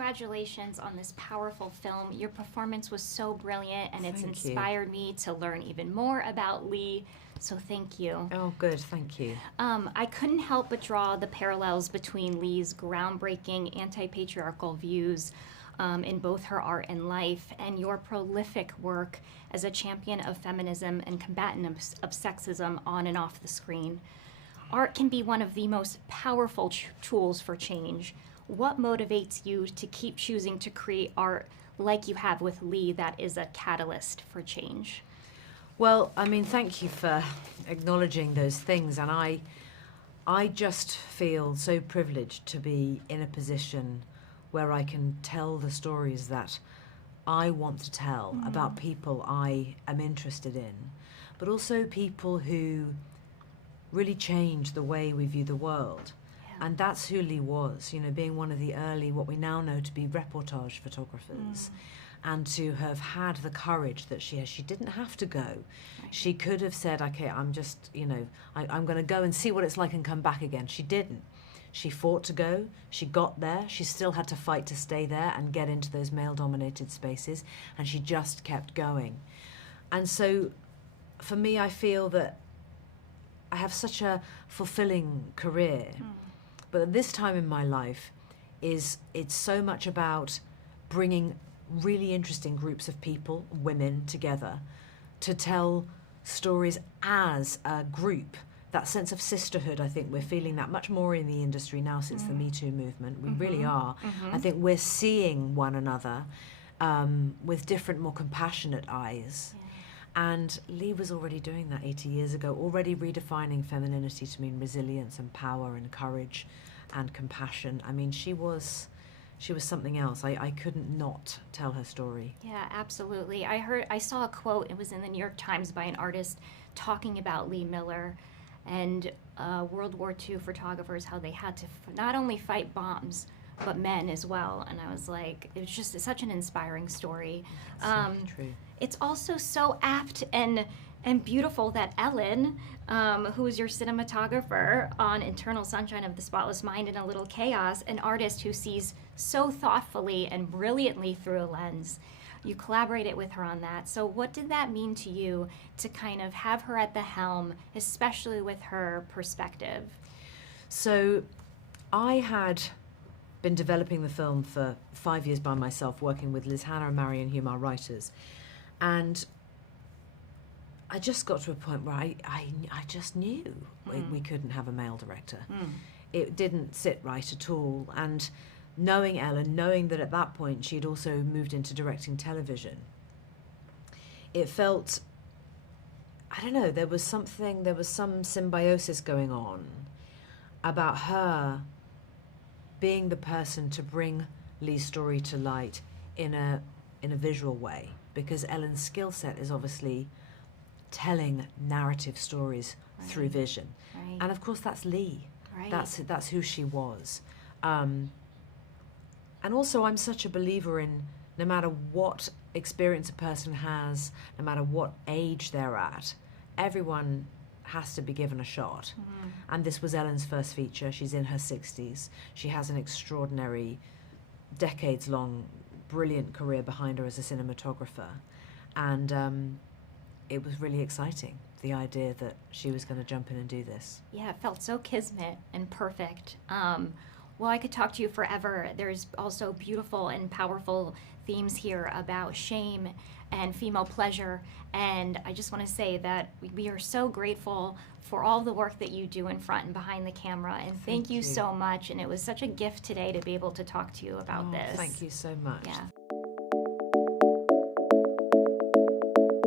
congratulations on this powerful film. Your performance was so brilliant, and it's Thank you. inspired me to learn even more about Lee, so thank you. Oh, good, thank you. I couldn't help but draw the parallels between Lee's groundbreaking anti-patriarchal views in both her art and life, and your prolific work as a champion of feminism and combatant of sexism on and off the screen. Art can be one of the most powerful tools for change. What motivates you to keep choosing to create art like you have with Lee that is a catalyst for change? Well, I mean, thank you for acknowledging those things, and I just feel so privileged to be in a position where I can tell the stories that I want to tell about people I am interested in, but also people who really change the way we view the world. Yeah. And that's who Lee was, you know, being one of the early, what we now know to be reportage photographers. And to have had the courage that she has. She didn't have to go. Right. She could have said, okay, I'm just, you know, I'm going to go and see what it's like and come back again. She didn't. She fought to go. She got there. She still had to fight to stay there and get into those male-dominated spaces. And she just kept going. And so, for me, I feel that I have such a fulfilling career. But at this time in my life, it's so much about bringing really interesting groups of people, women, together to tell stories as a group. That sense of sisterhood, I think we're feeling that much more in the industry now since the Me Too movement. We really are. I think we're seeing one another with different, more compassionate eyes. And Lee was already doing that 80 years ago, already redefining femininity to mean resilience and power and courage and compassion. I mean, she was something else. I couldn't not tell her story. Yeah, absolutely. I saw a quote, it was in the New York Times by an artist talking about Lee Miller and World War II photographers, how they had to not only fight bombs, but men as well. And I was like, it was just such an inspiring story. True. It's also so apt and beautiful that Ellen, who is your cinematographer on Eternal Sunshine of the Spotless Mind and A Little Chaos, an artist who sees so thoughtfully and brilliantly through a lens. You collaborated with her on that. So what did that mean to you to kind of have her at the helm, especially with her perspective? So I had been developing the film for 5 years by myself, working with Liz Hannah and Marion Hume, our writers. And I just got to a point where I just knew we couldn't have a male director. It didn't sit right at all. And knowing Ellen, knowing that at that point she'd also moved into directing television, it felt, I don't know, there was some symbiosis going on about her being the person to bring Lee's story to light in a visual way, because Ellen's skill set is obviously telling narrative stories through vision. And of course that's Lee. That's who she was. And also I'm such a believer in no matter what experience a person has, no matter what age they're at, everyone has to be given a shot. And this was Ellen's first feature. She's in her 60s. She has an extraordinary, decades-long, brilliant career behind her as a cinematographer. And it was really exciting, the idea that she was going to jump in and do this. Yeah, it felt so kismet and perfect. Well, I could talk to you forever. There's also beautiful and powerful themes here about shame and female pleasure. And I just want to say that we are so grateful for all the work that you do in front and behind the camera. And thank you so much. And it was such a gift today to be able to talk to you about this. Thank you so much. Yeah.